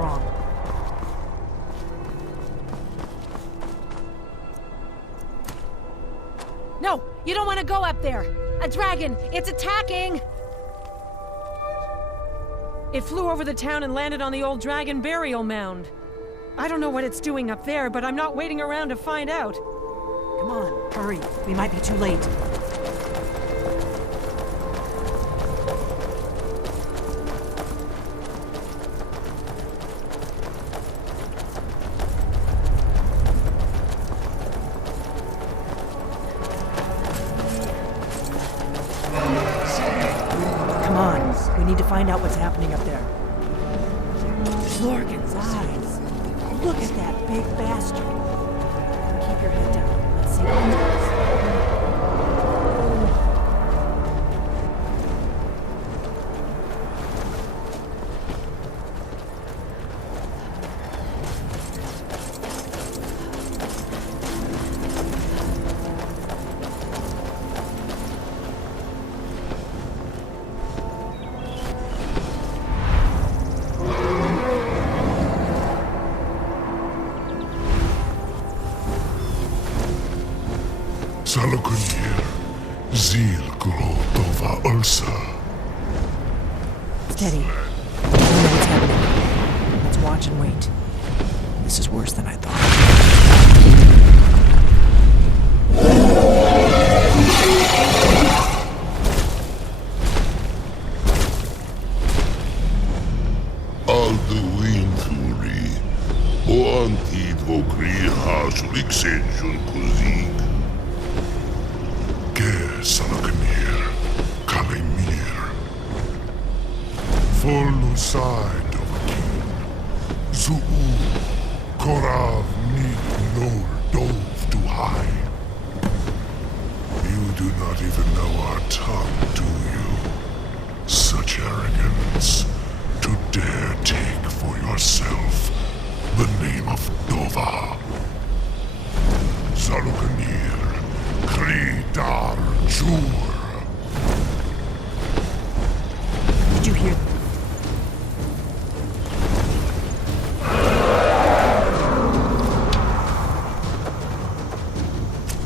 wrong. No! You don't want to go up there! A dragon! It's attacking! It flew over the town and landed on the old dragon burial mound. I don't know what it's doing up there, but I'm not waiting around to find out. Come on, hurry. We might be too late. Come on, we need to find out what's happening up there. Lorgan's eyes. Look at that big bastard. Keep your head down. Let's see what it does. Salokunir, Zil Grotova Ursa. Steady. I don't know what's happening. Let's watch and wait. This is worse than I thought. Alduin Thuri, o antid vokri hasulik senjun kuzing. Ge Salokunir, Kalimir. Folusai Dovakin, Zuu, Korav Nid Nol Dov Duhai. You do not even know our tongue, do you? Such arrogance, to dare take for yourself the name of Dova. Salokunir, Kri Dar Jur. Did you hear?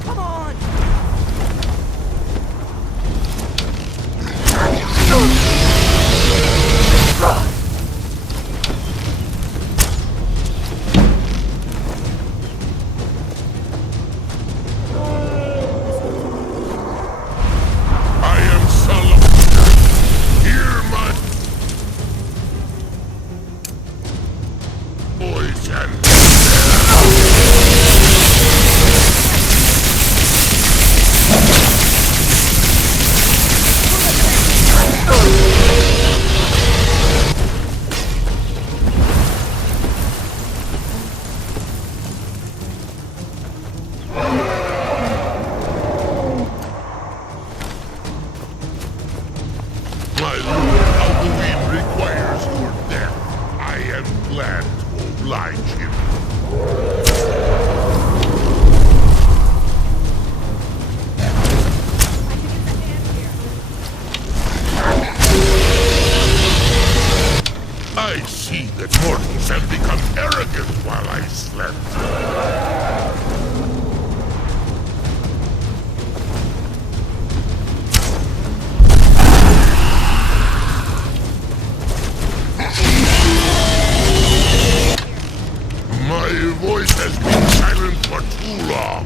Come on! I am Salokunir. Hear my voice and my lord Alduin requires your death. I am glad to oblige him. I see that mortals have become arrogant while I slept. My voice has been silent for too long.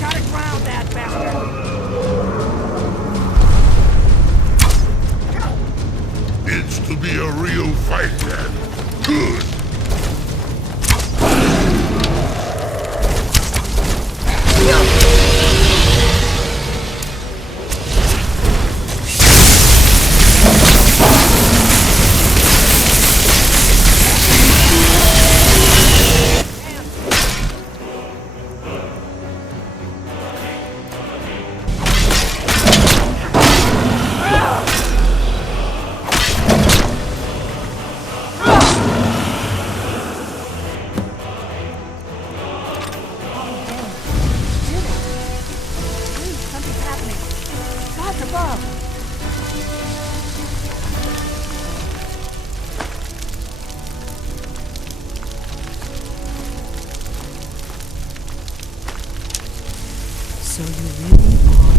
Gotta ground that bastard! So you really are.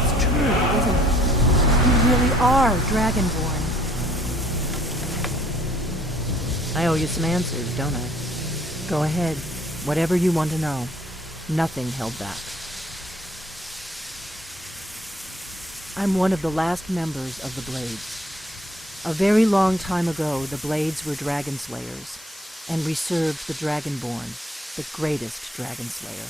It's true, isn't it? You really are Dragonborn. I owe you some answers, don't I? Go ahead. Whatever you want to know. Nothing held back. I'm one of the last members of the Blades. A very long time ago, the Blades were dragon slayers, and we served the Dragonborn, the greatest dragon slayer.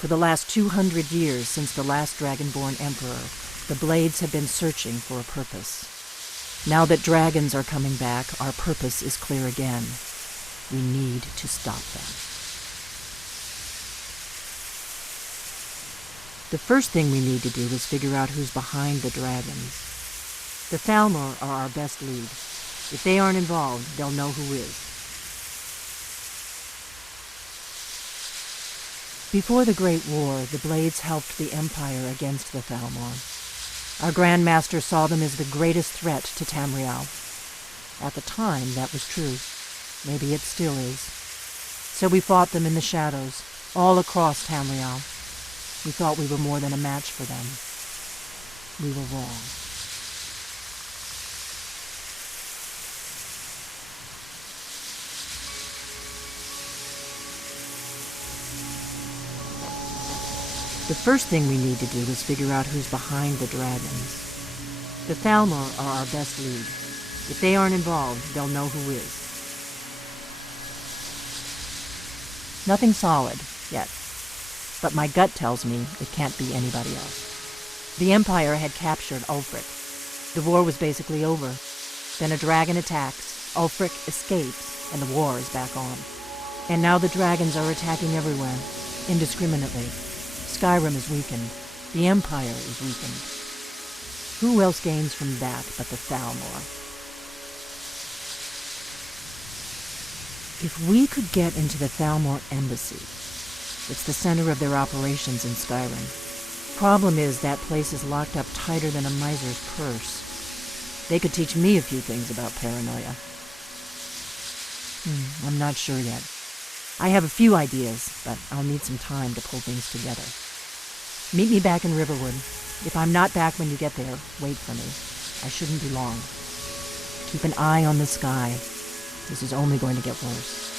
For the last 200 years since the last Dragonborn Emperor, the Blades have been searching for a purpose. Now that dragons are coming back, our purpose is clear again. We need to stop them. The first thing we need to do is figure out who's behind the dragons. The Thalmor are our best lead. If they aren't involved, they'll know who is. Before the Great War, the Blades helped the Empire against the Thalmor. Our Grand Master saw them as the greatest threat to Tamriel. At the time, that was true. Maybe it still is. So we fought them in the shadows, all across Tamriel. We thought we were more than a match for them. We were wrong. The first thing we need to do is figure out who's behind the dragons. The Thalmor are our best lead. If they aren't involved, they'll know who is. Nothing solid, yet. But my gut tells me it can't be anybody else. The Empire had captured Ulfric. The war was basically over. Then a dragon attacks, Ulfric escapes, and the war is back on. And now the dragons are attacking everywhere, indiscriminately. Skyrim is weakened. The Empire is weakened. Who else gains from that but the Thalmor? If we could get into the Thalmor embassy, it's the center of their operations in Skyrim. Problem is, that place is locked up tighter than a miser's purse. They could teach me a few things about paranoia. I'm not sure yet. I have a few ideas, but I'll need some time to pull things together. Meet me back in Riverwood. If I'm not back when you get there, wait for me. I shouldn't be long. Keep an eye on the sky. This is only going to get worse.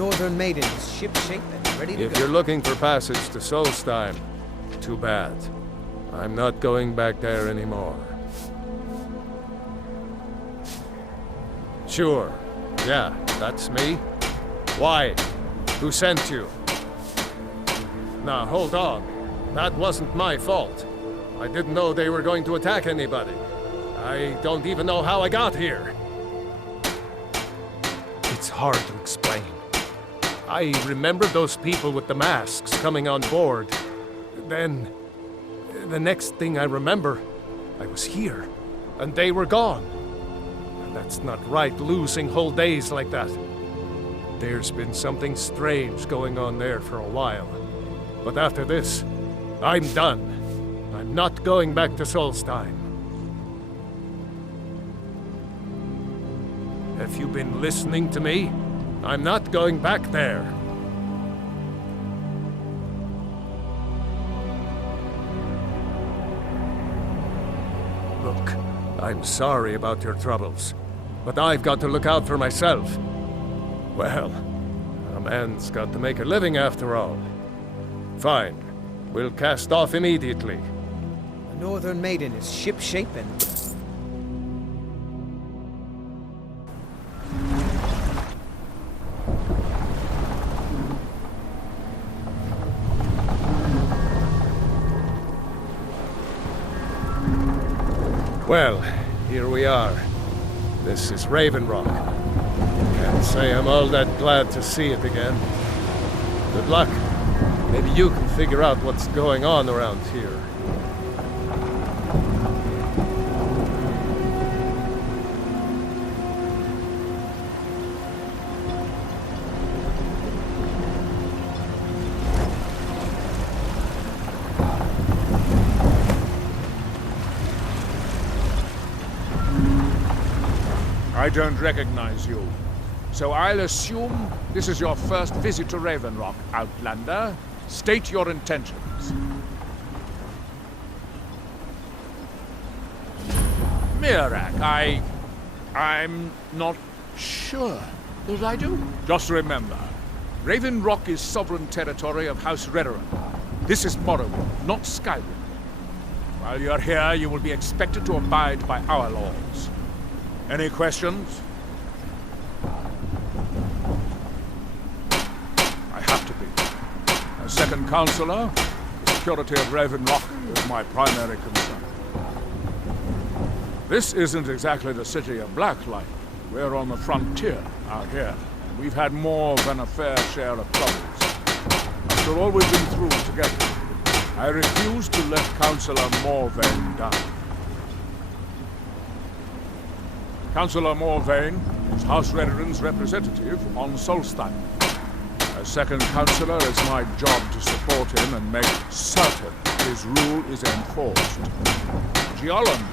Northern Maiden is ship-shape and ready to If go. you're looking for passage to Solstheim, too bad. I'm not going back there anymore. Sure. Yeah, that's me. Why? Who sent you? Now, hold on. That wasn't my fault. I didn't know they were going to attack anybody. I don't even know how I got here. It's hard to explain. I remember those people with the masks coming on board. Then, the next thing I remember, I was here, and they were gone. That's not right, losing whole days like that. There's been something strange going on there for a while. But after this, I'm done. I'm not going back to Solstheim. Have you been listening to me? I'm not going back there. Look, I'm sorry about your troubles, but I've got to look out for myself. Well, a man's got to make a living after all. Fine. We'll cast off immediately. The Northern Maiden is ship-shape and... Well, here we are. This is Raven Rock. Can't say I'm all that glad to see it again. Good luck. Maybe you can figure out what's going on around here. I don't recognize you. So I'll assume this is your first visit to Raven Rock, Outlander. State your intentions. Mirak, I'm not sure that I do. Just remember, Raven Rock is sovereign territory of House Redoran. This is Morrowind, not Skyrim. While you're here, you will be expected to abide by our laws. Any questions? I have to be. As second counselor, the security of Raven Rock is my primary concern. This isn't exactly the city of Blacklight. We're on the frontier out here. We've had more than a fair share of troubles. After all we've been through together, I refuse to let Councillor Morvain die. Councillor Morvain is House Redoran's representative on Solstheim. As second councillor, it's my job to support him and make certain his rule is enforced. Giolan.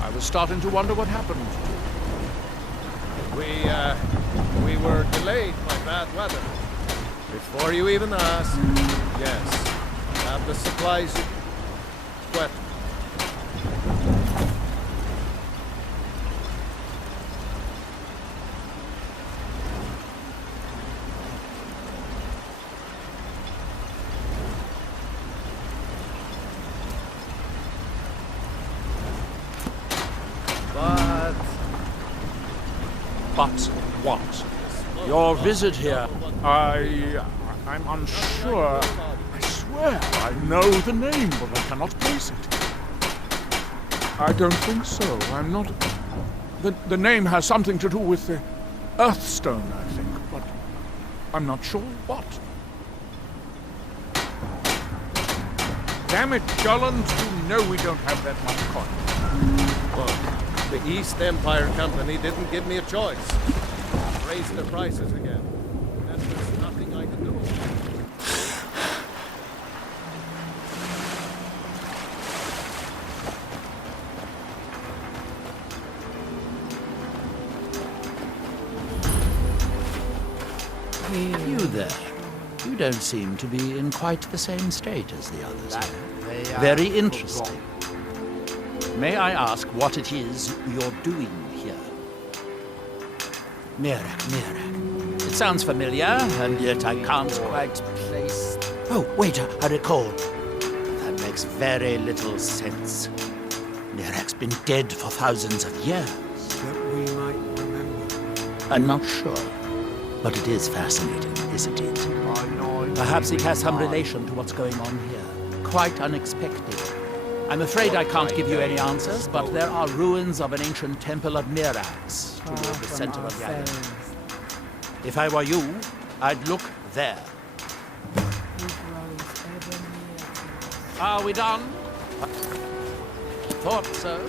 I was starting to wonder what happened. We were delayed by bad weather. Before you even ask, yes. Have the supplies wet. But what? Your visit here, I'm unsure. I swear I know the name, but I cannot place it. I don't think so. I'm not... The name has something to do with the Earthstone, I think, but I'm not sure what. Damn it, Jolland, you know we don't have that much coin. Look. The East Empire Company didn't give me a choice. Raised the prices again. And there's nothing I can do. You don't seem to be in quite the same state as the others here. Very interesting. May I ask what it is you're doing here? Miraak. It sounds familiar, and yet I can't quite place... Oh, wait, I recall. That makes very little sense. Miraak's been dead for thousands of years. That we might remember. I'm not sure, but it is fascinating, isn't it? Perhaps it has some relation to what's going on here. Quite unexpected. I'm afraid I can't give you any answers, but there are ruins of an ancient temple of Miraak's toward the center of the island. If I were you, I'd look there. Are we done? Thought so.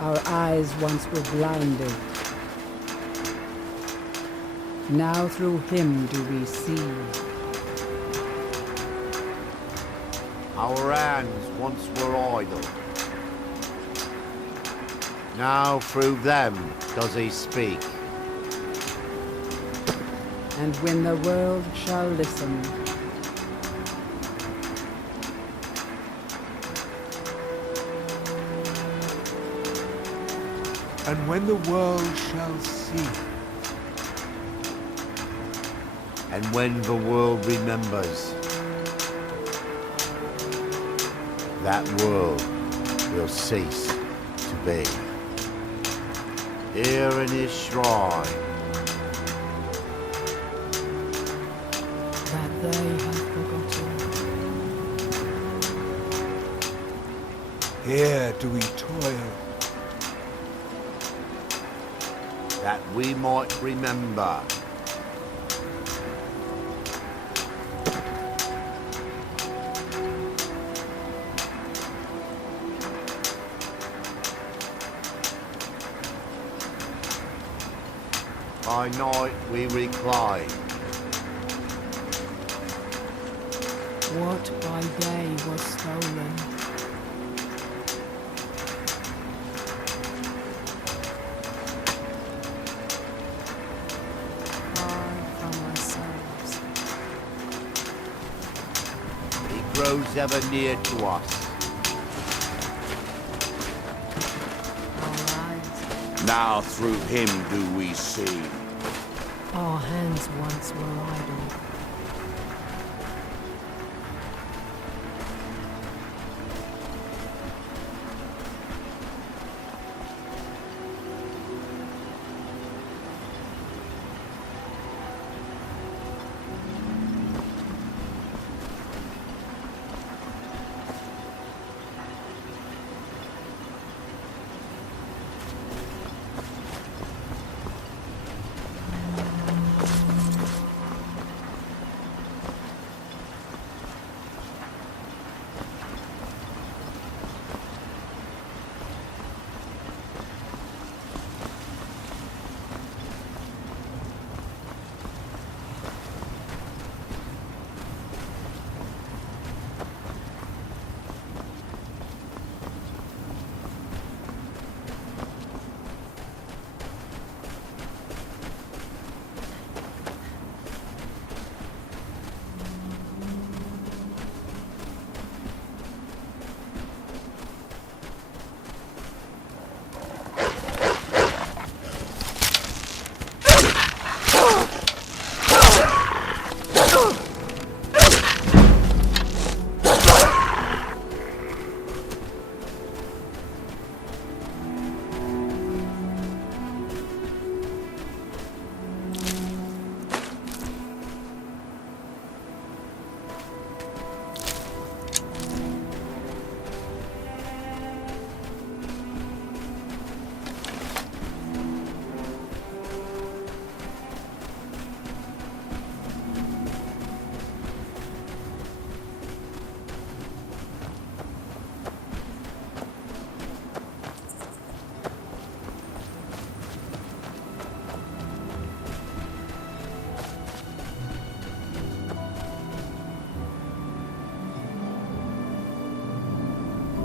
Our eyes once were blinded. Now through him do we see. Our hands once were idle. Now through them does he speak. And when the world shall listen, and when the world shall see, And when the world remembers, that world will cease to be. Here in his shrine, that they have forgotten. here do we toil, that we might remember. By night we recline, What by day was stolen, far from ourselves. he grows ever near to us. Our eyes, Now through him do we see. Our hands once were idle.